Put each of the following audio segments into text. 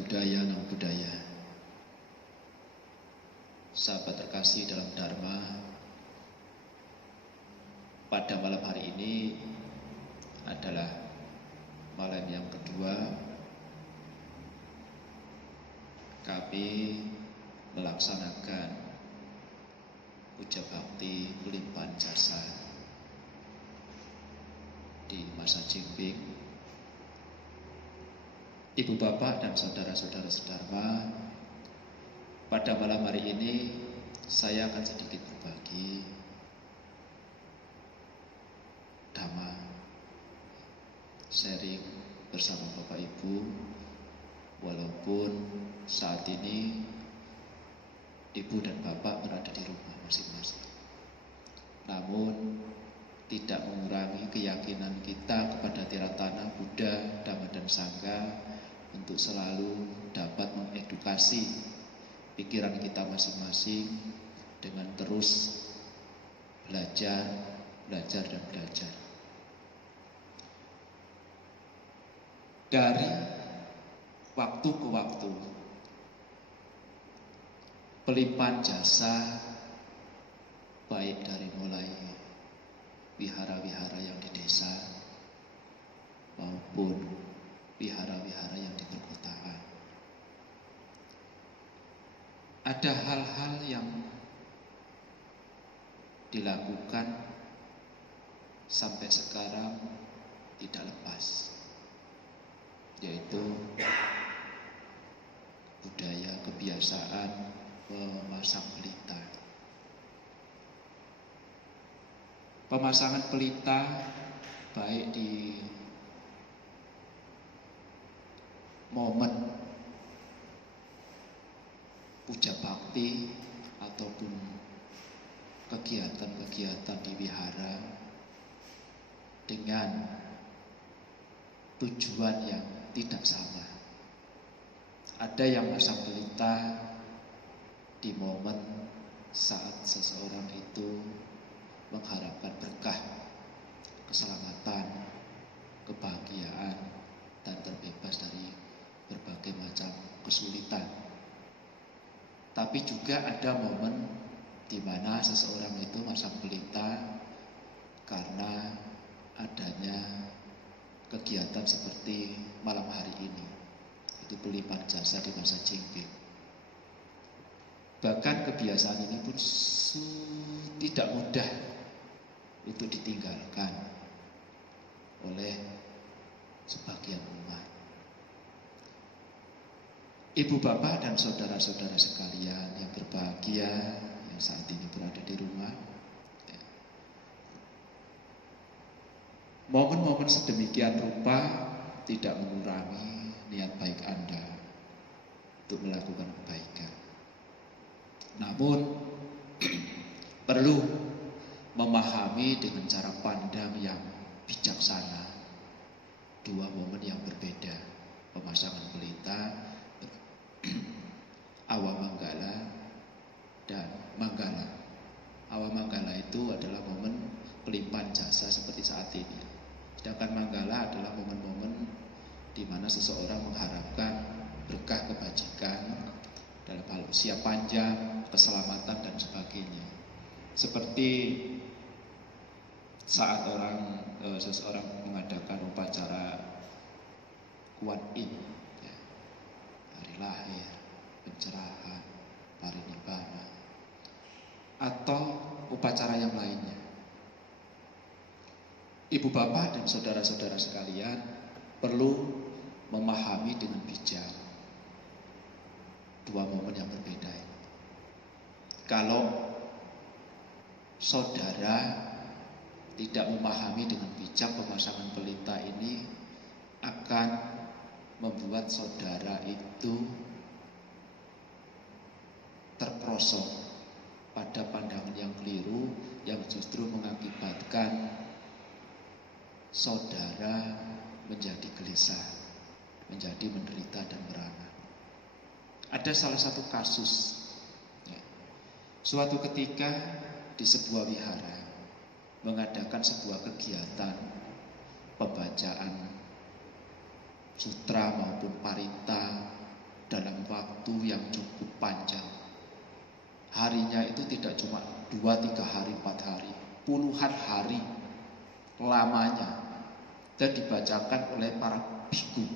budaya, namo budaya. Sahabat terkasih dalam Dharma, pada malam hari ini adalah malam yang kedua kami melaksanakan puja bakti limpahan jasa di masa Jinping. Ibu bapak dan saudara-saudara sedharma, pada malam hari ini saya akan sedikit berbagi dhamma, sharing bersama Bapak Ibu. Walaupun saat ini Ibu dan Bapak berada di rumah masing-masing, namun tidak mengurangi keyakinan kita kepada Tiratana, Buddha, Dhamma dan Sangha untuk selalu dapat mengedukasi pikiran kita masing-masing dengan terus belajar dan belajar. Dari waktu ke waktu, pelimpahan jasa baik dari mulai wihara-wihara yang di desa maupun wihara-wihara yang di perkotaan, ada hal-hal yang dilakukan sampai sekarang tidak lepas, yaitu budaya kebiasaan memasang pelita. Pemasangan pelita baik di momen puja bakti ataupun kegiatan-kegiatan di wihara dengan tujuan yang tidak sama. Ada yang masang pelita di momen saat seseorang itu mengharapkan berkah, keselamatan, kebahagiaan, dan terbebas dari berbagai macam kesulitan. Tapi juga ada momen di mana seseorang itu masang pelita karena adanya kegiatan seperti malam hari ini, itu pelimpahan jasa di masa Jinping. Bahkan kebiasaan ini pun tidak mudah itu ditinggalkan oleh sebagian umat. Ibu bapak dan saudara-saudara sekalian yang berbahagia yang saat ini berada di rumah, momen-momen sedemikian rupa tidak mengurangi niat baik Anda untuk melakukan kebaikan. Namun perlu memahami dengan cara pandang yang bijaksana dua momen yang berbeda, pemasangan pelita Awamanggala dan Manggala. Awamanggala itu adalah momen pelimpahan jasa seperti saat ini. Sedangkan Manggala adalah momen-momen di mana seseorang mengharapkan berkah kebajikan dalam hal usia panjang, keselamatan dan sebagainya. Seperti saat seseorang mengadakan upacara Kuan Yin, ya, hari lahir, pencerahan, parinibbana, atau upacara yang lainnya. Ibu bapak dan saudara-saudara sekalian perlu memahami dengan bijak dua momen yang berbeda ini. Kalau saudara tidak memahami dengan bijak pemasangan pelita ini, akan membuat saudara itu terperosok pada pandangan yang keliru yang justru mengakibatkan saudara menjadi gelisah, menjadi menderita dan merana. Ada salah satu kasus, ya, suatu ketika di sebuah wihara mengadakan sebuah kegiatan pembacaan sutra maupun parita 2-3 hari, 4 hari, puluhan hari lamanya, dan dibacakan oleh para biku.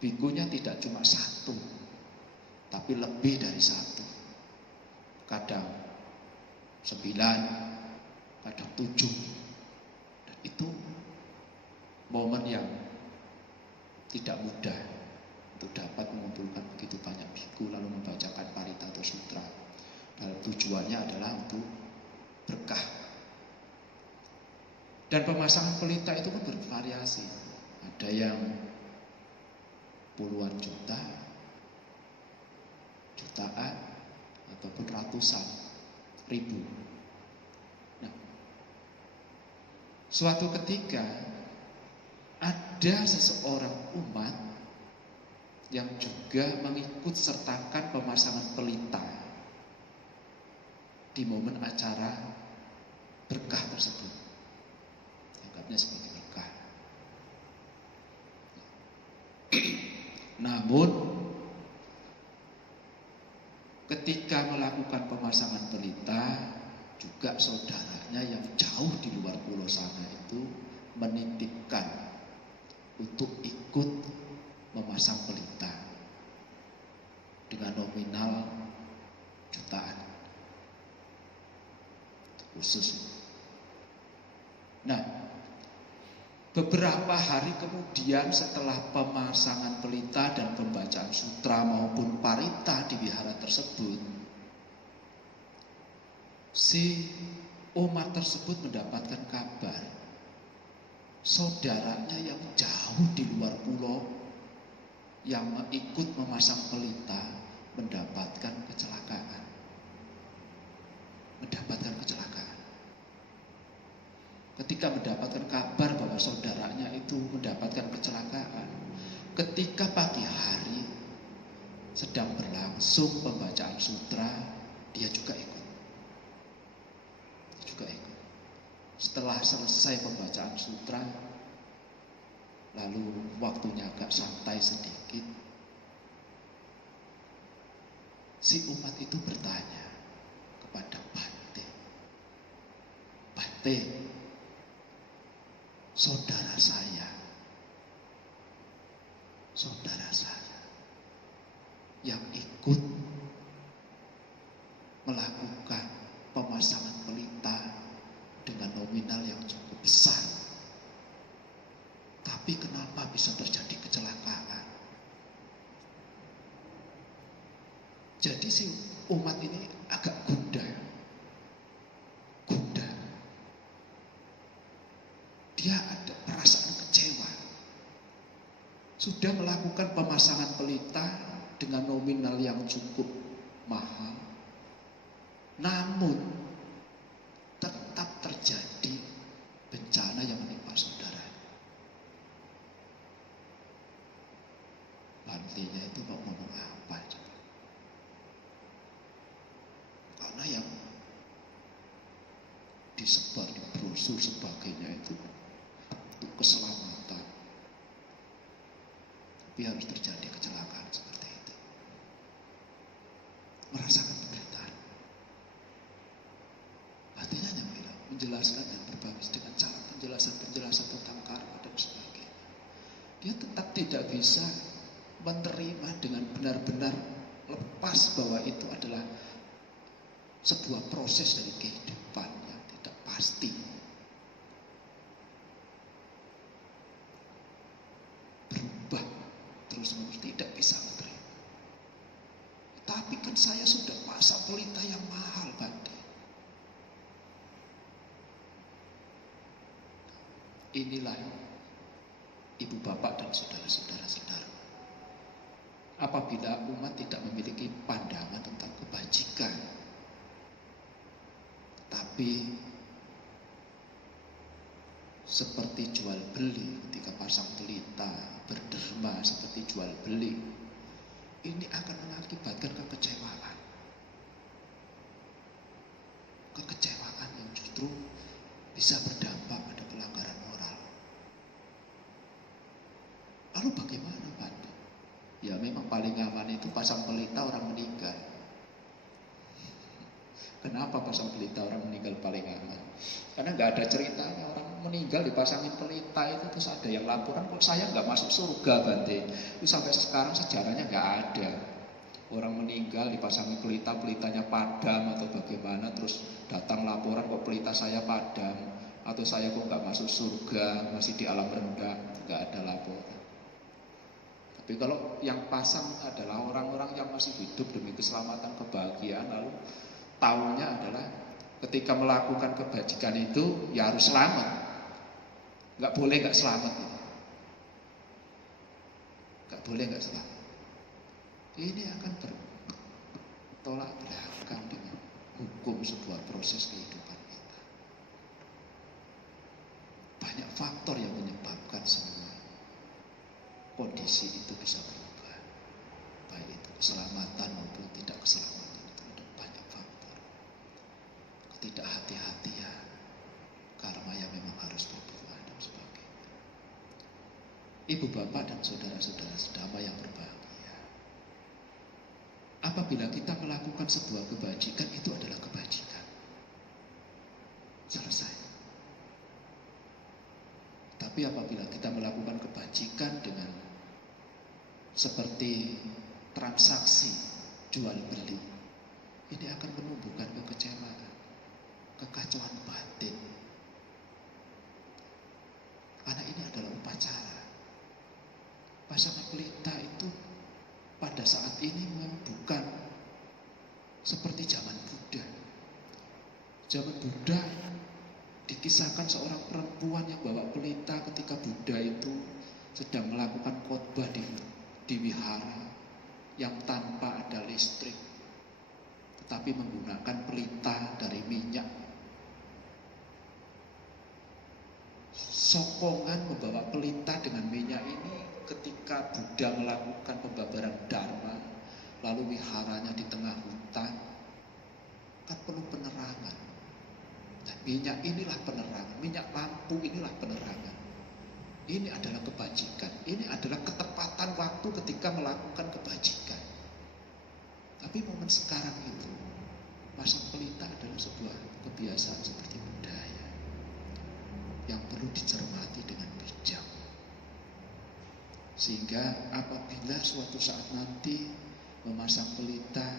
Bikunya tidak cuma satu, tapi lebih dari satu. Kadang 9, kadang 7. Dan itu momen yang tidak mudah untuk dapat mengumpulkan begitu banyak biku lalu membacakan parita atau sutra. Dan tujuannya adalah untuk berkah. Dan pemasangan pelita itu pun bervariasi. Ada yang puluhan juta, jutaan, ataupun ratusan ribu. Nah, suatu ketika ada seseorang umat yang juga mengikut sertakan pemasangan pelita di momen acara berkah tersebut. Anggapnya sebagai berkah. Namun ketika melakukan pemasangan pelita, juga saudaranya yang jauh di luar pulau sana itu menitipkan untuk ikut memasang pelita dengan nominal jutaan khusus. Nah, beberapa hari kemudian setelah pemasangan pelita dan pembacaan sutra maupun parita di wihara tersebut, si umat tersebut mendapatkan kabar saudaranya yang jauh di luar pulau yang ikut memasang pelita mendapatkan kecelakaan. Ketika mendapatkan kabar bahwa saudaranya itu mendapatkan kecelakaan, ketika pagi hari sedang berlangsung pembacaan sutra, dia juga ikut. Setelah selesai pembacaan sutra, lalu waktunya agak santai sedikit, si umat itu bertanya kepada Bante, saudara saya yang ikut melakukan pemasangan pelita dengan nominal yang cukup besar, tapi kenapa bisa terjadi kecelakaan? Jadi si umat ini agak gundah. Dia ada perasaan kecewa. Sudah melakukan pemasangan pelita dengan nominal yang cukup mahal, namun tetap terjadi bencana yang menimpa saudara. Bantinya itu mau ngomong apa coba? Karena yang disebar di brosur sebagainya itu untuk keselamatan, tapi harus terjadi kecelakaan seperti itu. Merasakan penderitaan. Artinya hanya menjelaskan dan berbagi dengan cara penjelasan tentang karma dan sebagainya. Dia tetap tidak bisa menerima dengan benar-benar lepas bahwa itu adalah sebuah proses dari kehidupan yang tidak pasti. Berubah terus-menerus, tidak bisa menerima. Tapi kan saya sudah pasang pelita yang mahal, Bante. Inilah ibu bapak dan saudara-saudara. Apabila umat tidak memiliki pandangan tentang kebajikan, tapi seperti jual beli, ketika pasang pelita berderma seperti jual beli, ini akan mengakibatkan kekecewaan. Kekecewaan yang justru bisa berdampak pada pelanggaran moral. Lalu bagaimana, Pak? Ya memang paling aman itu pasang pelita orang meninggal. Kenapa pasang pelita orang meninggal paling aman? Karena nggak ada ceritanya orang meninggal dipasangin pelita itu, terus ada yang laporan kok saya nggak masuk surga Bante. Itu sampai sekarang sejarahnya nggak ada. Orang meninggal dipasangin pelita, pelitanya padam atau bagaimana, terus datang laporan kok pelita saya padam, atau saya kok nggak masuk surga, masih di alam rendah, nggak ada laporan. Tapi kalau yang pasang adalah orang-orang yang masih hidup demi keselamatan, kebahagiaan, lalu taunya adalah ketika melakukan kebajikan itu ya harus selamat, nggak boleh nggak selamat, nggak boleh nggak selamat. Ini akan bertolak belakang dengan hukum sebuah proses kehidupan kita. Banyak faktor yang menyebabkan semua kondisi itu bisa berubah, baik itu keselamatan maupun tidak keselamatan. Itu ada banyak faktor. Ketidakhati-hatian, karma yang memang harus berbuah dan sebagainya. Ibu bapak dan saudara-saudara sedama yang berbahagia, apabila kita melakukan sebuah kebajikan, itu adalah kebajikan. Selesai. Tapi apabila kita melakukan kebajikan dengan seperti transaksi jual beli, ini akan menumbuhkan kekecewaan, kekacauan batin. Karena ini adalah upacara. Pasangan pelita itu pada saat ini memang bukan seperti zaman Buddha. Zaman Buddha dikisahkan seorang perempuan yang bawa pelita ketika Buddha itu sedang melakukan khotbah di wihara yang tanpa ada listrik, tetapi menggunakan pelita dari minyak. Sokongan membawa pelita dengan minyak ini ketika Buddha melakukan pembabaran Dharma, lalu wiharanya di tengah hutan, kan perlu penerangan. Dan minyak inilah penerangan, minyak lampu inilah penerangan. Ini adalah kebajikan, ini adalah ketepatan waktu ketika melakukan kebajikan. Tapi momen sekarang itu, pasang pelita adalah sebuah kebiasaan seperti budaya yang perlu dicermati dengan bijak. Sehingga apabila suatu saat nanti memasang pelita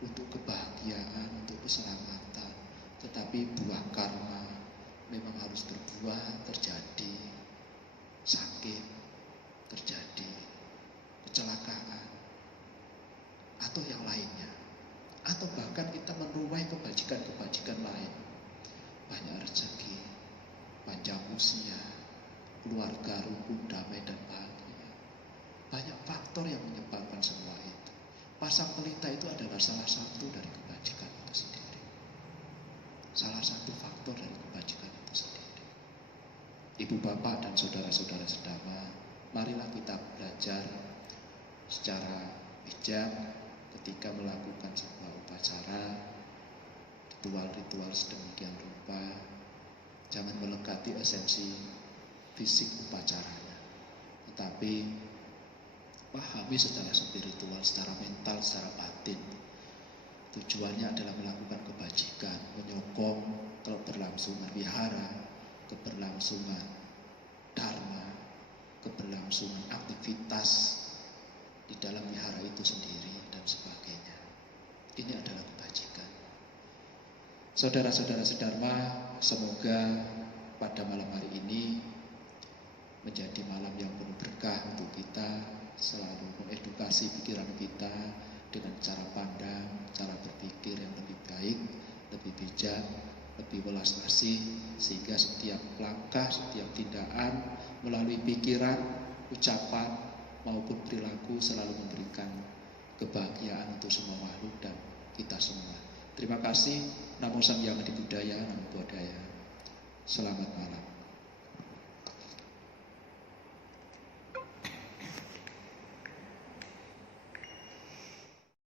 untuk kebahagiaan, untuk keselamatan, tetapi buah karma memang harus berbuah, terjadi sakit, terjadi kecelakaan, atau yang lainnya, atau bahkan kita menuai kebajikan-kebajikan lain, banyak rezeki, panjang usia, keluarga rukun, damai dan bahagia. Banyak faktor yang menyebabkan semua itu. Pasang pelita itu adalah salah satu dari kebajikan itu sendiri. Salah satu faktor dari kebajikan itu sendiri. Ibu bapak dan saudara-saudara sedama, marilah kita belajar secara bijak ketika melakukan sebuah upacara, ritual-ritual sedemikian rupa. Jangan melekati esensi fisik upacaranya, tetapi pahami secara spiritual, secara mental, secara batin. Tujuannya adalah melakukan kebajikan, menyokong keberlangsungan wihara, keberlangsungan dharma, keberlangsungan aktivitas di dalam wihara itu sendiri dan sebagainya. Ini adalah kebajikan. Saudara-saudara sedharma, semoga pada malam hari ini menjadi malam yang penuh berkah untuk kita, selalu mengedukasi pikiran kita dengan cara pandang, cara berpikir yang lebih baik, lebih bijak, lebih welas asih, sehingga setiap langkah, setiap tindakan melalui pikiran, ucapan maupun perilaku selalu memberikan kebahagiaan untuk semua makhluk dan kita semua. Terima kasih. Namo Sang Hyang Adi Budaya, Namo Buddhaya. Selamat malam.